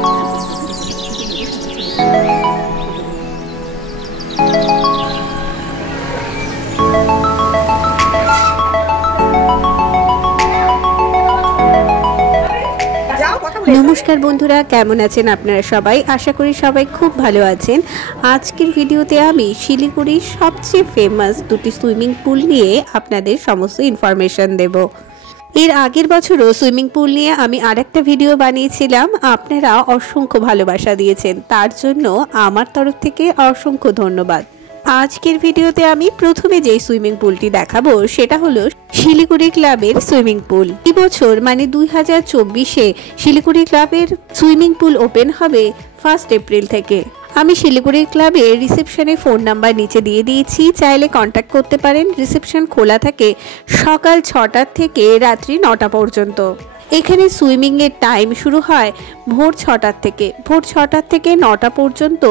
नमस्कार बंधुरा केमन आছেন আপনারা সবাই आशा करी सबाई खूब भालो आছেন। आजकेर भिडियोते आमी शिलिगुड़िर सबचेये फेमास दुटी सुइमिंग पुल निये आपनादेर समस्त इनफरमेशन देब। एर आगेर बछरও सुइमिंग पुल निये आमी आरेकटा भिडियो बानिয়েছিলাম, आपनारा असंख्य भालोबासा दिয়েছেন, तार जोन्नो आमार तरफ थेके असंख्य धन्यवाद। आजकेर भिडियोते आमी प्रथमे जे सुइमिंग पुलटी देखाबो सेटा हलो শিলিগুড়ি ক্লাবের সুইমিং পুল। এই বছর মানে 2024-এ শিলিগুড়ি ক্লাবের সুইমিং পুল ওপেন হবে 1 এপ্রিল থেকে। আমি শিলিগুড়ি ক্লাবের রিসেপশনে ফোন নাম্বার নিচে দিয়ে দিয়েছি, চাইলে কন্ট্যাক্ট করতে পারেন। রিসেপশন খোলা থাকে সকাল 6টা থেকে রাত্রি 9টা পর্যন্ত। এখানে সুইমিং এর টাইম শুরু হয় ভোর 6টা থেকে। ভোর 6টা থেকে 9টা পর্যন্ত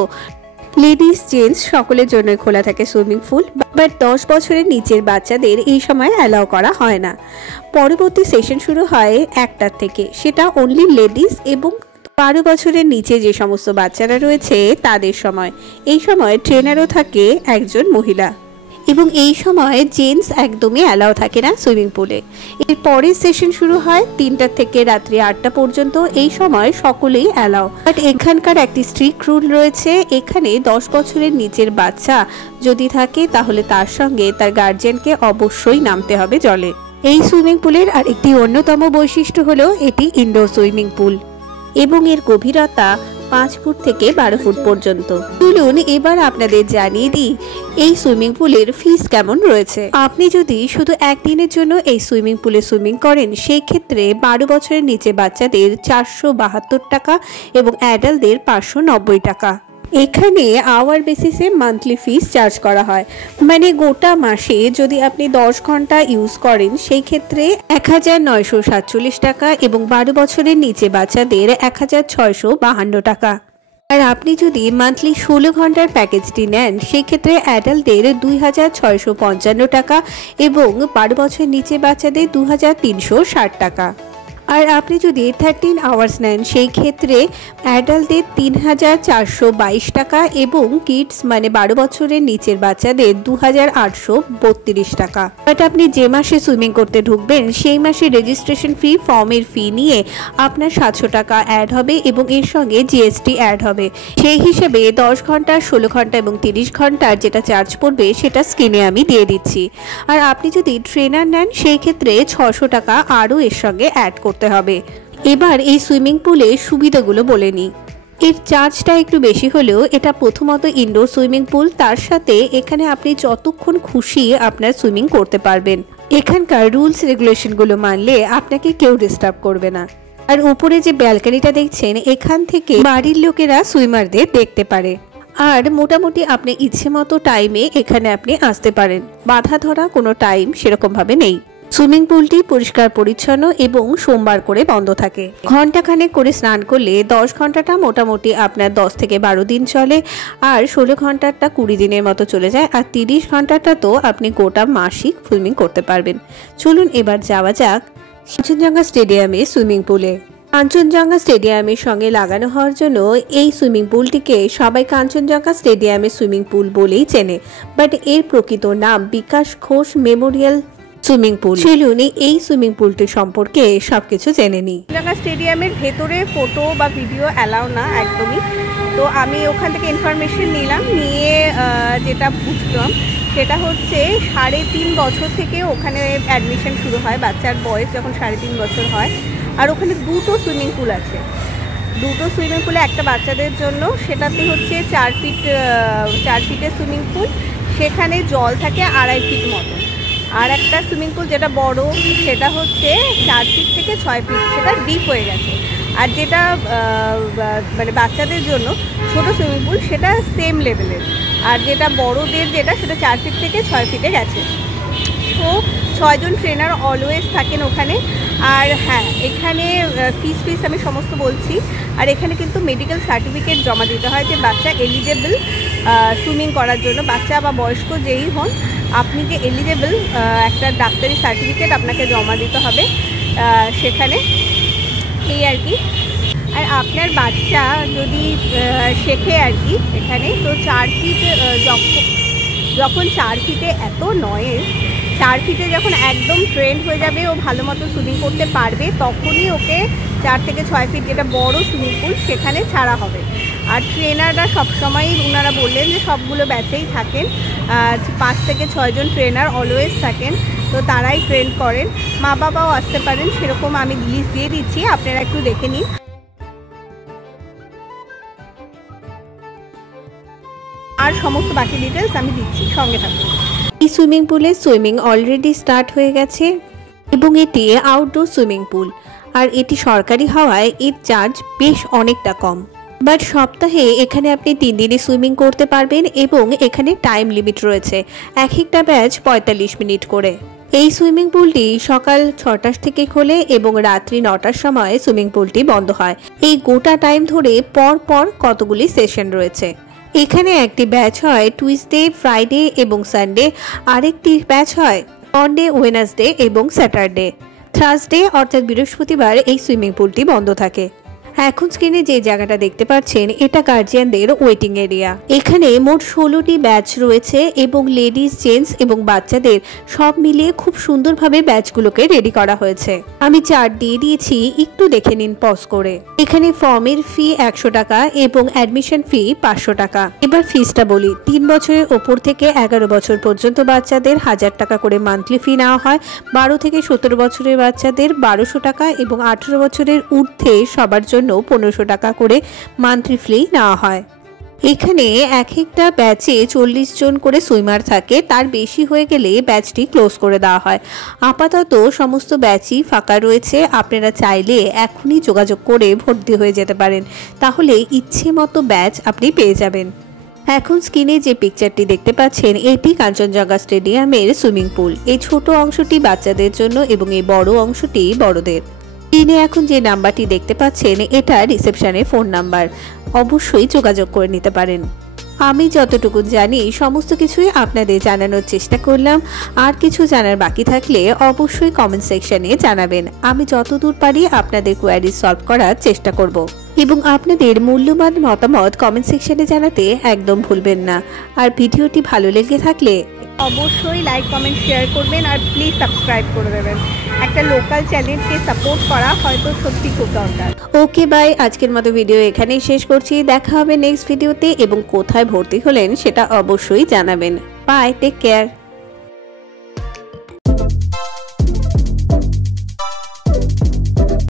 लेडिज जेंट्स सकलेर जोन्नोई खोला थाके सुइमिंग पुल, बाट 10 बछरेर नीचेर बाच्चादेर एई समय अ্যালাউ करा हय ना। परवर्ती सेशन शुरू हय 1टा थेके, सेटा ओनली लेडिज एबं 12 बछरेर नीचे जे समस्त बाच्चारा रयेछे तादेर समय। एई समय ट्रेनारও থাকে একজন মহিলা এবং এই সময় জেন্টস একদমই অ্যালাউ থাকে না সুইমিং পুলে। এর পরের সেশন শুরু হয় 3টা থেকে রাত্রি 8টা পর্যন্ত। এই সময় সকলেই অ্যালাউ, বাট এখানকার একটি স্ট্রিক্ট রুল রয়েছে। এখানে 10 বছরের নিচের বাচ্চা যদি থাকে তাহলে তার সঙ্গে তার গার্জিয়ানকে অবশ্যই নামতে হবে জলে। এই সুইমিং পুলের আরেকটি অন্যতম বৈশিষ্ট্য হলো এটি ইনডোর সুইমিং পুল এবং এর গভীরতা 5 ফুট থেকে 12 ফুট পর্যন্ত। চলুন এবার আপনাদের জানিয়ে দিই এই সুইমিং পুলের ফিস কেমন রয়েছে। আপনি যদি শুধু একদিনের জন্য এই সুইমিং পুলে সুইমিং করেন সেই ক্ষেত্রে 12 বছরের নিচে বাচ্চাদের 472 টাকা এবং অ্যাডাল্টদের 590 টাকা। এখানে আওয়ার বেসিসে মান্থলি ফিস চার্জ করা হয়, মানে গোটা মাসে যদি আপনি 10 ঘন্টা ইউজ করেন সেই ক্ষেত্রে 1947 টাকা এবং 12 বছরের নিচে বাচ্চাদের 1652 টাকা। আর আপনি যদি মান্থলি 16 ঘন্টার প্যাকেজটি নেন সেই ক্ষেত্রে অ্যাডাল্টদের 2655 টাকা এবং 12 বছরের নিচে বাচ্চাদের 2360 টাকা। আর আপনি যদি 13 আওয়ার্স নেন সেই ক্ষেত্রে অ্যাডাল্টদের 3422 টাকা এবং কিডস মানে 12 বছরের নিচের বাচ্চাদের 2832 টাকা। বাট আপনি যে মাসে সুইমিং করতে ঢুকবেন সেই মাসে রেজিস্ট্রেশন ফি ফর্মের ফি নিয়ে আপনার 700 টাকা অ্যাড হবে এবং এর সঙ্গে জিএসটি অ্যাড হবে। সেই হিসেবে 10 ঘন্টা 16 ঘন্টা এবং 30 ঘন্টার যেটা চার্জ পড়বে সেটা স্ক্রিনে আমি দিয়ে দিচ্ছি। আর আপনি যদি ট্রেনার নেন সেই ক্ষেত্রে 600 টাকা আরও এর সঙ্গে অ্যাড করতে হবে। এবার এই সুইমিং পুলে সুবিধাগুলো বলে নিই। এর চার্জটা একটু বেশি হলেও এটা প্রথমত ইনডোর সুইমিং পুল, তার সাথে এখানে আপনি যতক্ষণ খুশি আপনার সুইমিং করতে পারবেন। এখানকার রুলস রেগুলেশনগুলো মানলে আপনাকে কেউ ডিস্টার্ব করবে না। আর উপরে যে ব্যালকনিটা দেখছেন এখান থেকে বাড়ির লোকেরা সুইমারদের দেখতে পারে। আর মোটামুটি আপনি ইচ্ছে মতো টাইমে এখানে আপনি আসতে পারেন, বাধা ধরা কোনো টাইম সেরকম ভাবে নেই। সুইমিং পুলটি পরিষ্কার পরিচ্ছন্ন এবং সোমবার করে বন্ধ থাকে। ঘন্টাখানেক করে স্নান করলে 10 ঘন্টাটা মোটামুটি আপনার 10 থেকে 12 দিন চলে, আর 16 ঘন্টাটা 20 দিনের মতো চলে যায়, আর 30 ঘন্টাটা তো আপনি গোটা মাসিক সুইমিং করতে পারবেন। চলুন এবার যাওয়া যাক কাঞ্চনজঙ্ঘা স্টেডিয়ামে সুইমিং পুলে। কাঞ্চনজঙ্ঘা স্টেডিয়ামের সঙ্গে লাগানো হওয়ার জন্য এই সুইমিং পুলটিকে সবাই কাঞ্চনজঙ্ঘা স্টেডিয়ামের সুইমিং পুল বলেই চেনে, বাট এর প্রকৃত নাম Bikash Ghosh Memorial swimming pool. চলুন এই সুইমিং পুলটি সম্পর্কে সবকিছু জেনে নিই। কাঞ্চনজঙ্ঘা স্টেডিয়ামের ভেতরে ফটো বা ভিডিও অ্যালাউ না একদমই, তো আমি ওখান থেকে ইনফরমেশন নিলাম, নিয়ে যেটা বুঝলাম সেটা হচ্ছে 3.5 বছর থেকে ওখানে অ্যাডমিশন শুরু হয়, বাচ্চার বয়স যখন 3.5 বছর হয়। আর ওখানে 2টো সুইমিং পুল আছে। 2টো সুইমিং পুলে একটা বাচ্চাদের জন্য, সেটাতে হচ্ছে 4 ফিটের সুইমিং পুল, সেখানে জল থাকে 2.5 ফিট মতো। আর একটা সুইমিং পুল যেটা বড় সেটা হচ্ছে 4 ফিট থেকে 6 ফিট, সেটা ডিপ হয়ে গেছে। আর যেটা মানে বাচ্চাদের জন্য ছোট সুইমিং পুল সেটা সেম লেভেলের, আর যেটা বড়দের যেটা সেটা 4 ফিট থেকে 6 ফিটে গেছে। তো 6 জন ট্রেনার অলওয়েজ থাকেন ওখানে। আর হ্যাঁ, এখানে ফিস আমি সমস্ত বলছি। আর এখানে কিন্তু মেডিকেল সার্টিফিকেট জমা দিতে হয় যে বাচ্চা এলিজেবল সুইমিং করার জন্য। বাচ্চা বা বয়স্ক যেই হন, আপনি যে এলিজেবল একটা ডাক্তারি সার্টিফিকেট আপনাকে জমা দিতে হবে সেখানে, এই আর কি। আর আপনার বাচ্চা যদি শেখে আর কি এখানে, তো 4 ফিট যখন 4 ফিটে এত নয়েজ, 4 ফিটে যখন একদম ট্রেন্ড হয়ে যাবে, ও ভালো মতো সুইমিং করতে পারবে, তখনই ওকে 4 থেকে 6 ফিট যেটা বড় সুইমিং পুল সেখানে ছাড়া হবে। আর ট্রেনাররা সবসময়ই ওনারা বললেন যে সবগুলো ব্যাচেই থাকেন, 5 থেকে 6 জন ট্রেনার অলওয়েজ থাকেন, তো তারাই ট্রেন করেন। মা বাবাও আসতে পারেন, সেরকম আমি লিস্ট দিয়ে দিচ্ছি, আপনারা একটু দেখে নিন। আর সমস্ত বাকি ডিটেলস আমি দিচ্ছি, সঙ্গে থাকুন। এই সুইমিং পুলে সুইমিং অলরেডি স্টার্ট হয়ে গেছে এবং এটি আউটডোর সুইমিং পুল, আর এটি সরকারি হওয়ায় এর চার্জ বেশ অনেকটা কম। বাট সপ্তাহে এখানে আপনি 3 দিনে সুইমিং করতে পারবেন এবং এখানে টাইম লিমিট রয়েছে, এক একটা ব্যাচ 45 মিনিট করে। এই সুইমিং পুলটি সকাল 6টা থেকে খোলে এবং রাত্রি 9টার সময় সুইমিং পুলটি বন্ধ হয়। এই গোটা টাইম ধরে পর পর কতগুলি সেশন রয়েছে। এখানে একটি ব্যাচ হয় টুইসডে, ফ্রাইডে এবং সানডে, আরেকটি ব্যাচ হয় মন্ডে, ওয়েডনেসডে এবং স্যাটারডে। থার্সডে অর্থাৎ বৃহস্পতিবার এই সুইমিং পুলটি বন্ধ থাকে। এখন স্ক্রিনে যে জায়গাটা দেখতে পাচ্ছেন এটা গার্জিয়ানদের ওয়েটিং এরিয়া। এখানে মোট 16টি ব্যাচ রয়েছে এবং লেডিস, জেন্টস এবং বাচ্চাদের সব মিলিয়ে খুব সুন্দরভাবে ব্যাচগুলোকে রেডি করা হয়েছে। আমি চার্ট দিয়ে দিয়েছি, একটু দেখে নিন পজ করে। এখানে ফর্মের ফি 100 টাকা এবং অ্যাডমিশন ফি 500 টাকা। এবার ফিসটা বলি। 3 বছরের ওপর থেকে 11 বছর পর্যন্ত বাচ্চাদের 1000 টাকা করে মান্থলি ফি নেওয়া হয়। 12 থেকে 17 বছরের বাচ্চাদের 1200 টাকা এবং 18 বছরের ঊর্ধ্বে সবার জন্য 1500 টাকা করে মান্থলি ফি নেওয়া হয়। এখানে এক একটা ব্যাচে 40 জন করে সুইমার থাকে, তার বেশি হয়ে গেলে ব্যাচটি ক্লোজ করে দেওয়া হয়। আপাতত সমস্ত ব্যাচই ফাঁকা রয়েছে, আপনারা চাইলে এখনই যোগাযোগ করে ভর্তি হয়ে যেতে পারেন, তাহলে ইচ্ছে মতো ব্যাচ আপনি পেয়ে যাবেন। এখন স্ক্রিনে যে পিকচারটি দেখতে পাচ্ছেন এটি কাঞ্চনজঙ্ঘা স্টেডিয়ামের সুইমিং পুল। এই ছোট অংশটি বাচ্চাদের জন্য এবং এই বড় অংশটি বড়দের। স্ক্রিনে এখন যে নাম্বারটি দেখতে পাচ্ছেন এটা রিসেপশনের ফোন নাম্বার, অবশ্যই যোগাযোগ করে নিতে পারেন। আমি যতটুকু জানি সমস্ত কিছুই আপনাদের জানানোর চেষ্টা করলাম। আর কিছু জানার বাকি থাকলে অবশ্যই কমেন্ট সেকশনে জানাবেন, আমি যতদূর পারি আপনাদের কোয়ারি সলভ করার চেষ্টা করব। এবং আপনাদের মূল্যবান মতামত কমেন্ট সেকশনে জানাতে একদম ভুলবেন না। আর ভিডিওটি ভালো লেগে থাকলে অবশ্যই লাইক, কমেন্ট, শেয়ার করবেন আর প্লিজ সাবস্ক্রাইব করে দেবেন। একটা লোকাল চ্যানেলকে সাপোর্ট করা হয়তো সত্যি খুব দরকার। ওকে বাই, আজকের মতো ভিডিও এখানেই শেষ করছি। দেখা হবে নেক্সট ভিডিওতে এবং কোথায় ভর্তি হলেন সেটা অবশ্যই জানাবেন। Bye, take care.